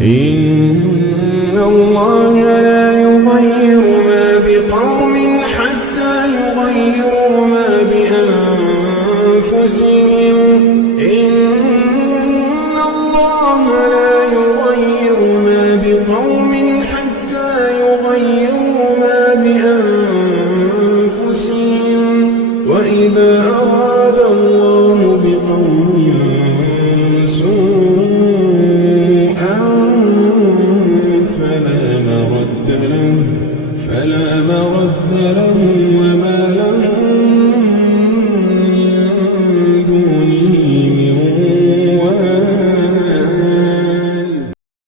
إن الله لا يغير ما بقوم حتى يغيروا ما بأنفسهم. إن الله لا يغير ما بقوم حتى يغيروا ما بأنفسهم. وإذا أراد الله بقوم سوءا فلا مرد له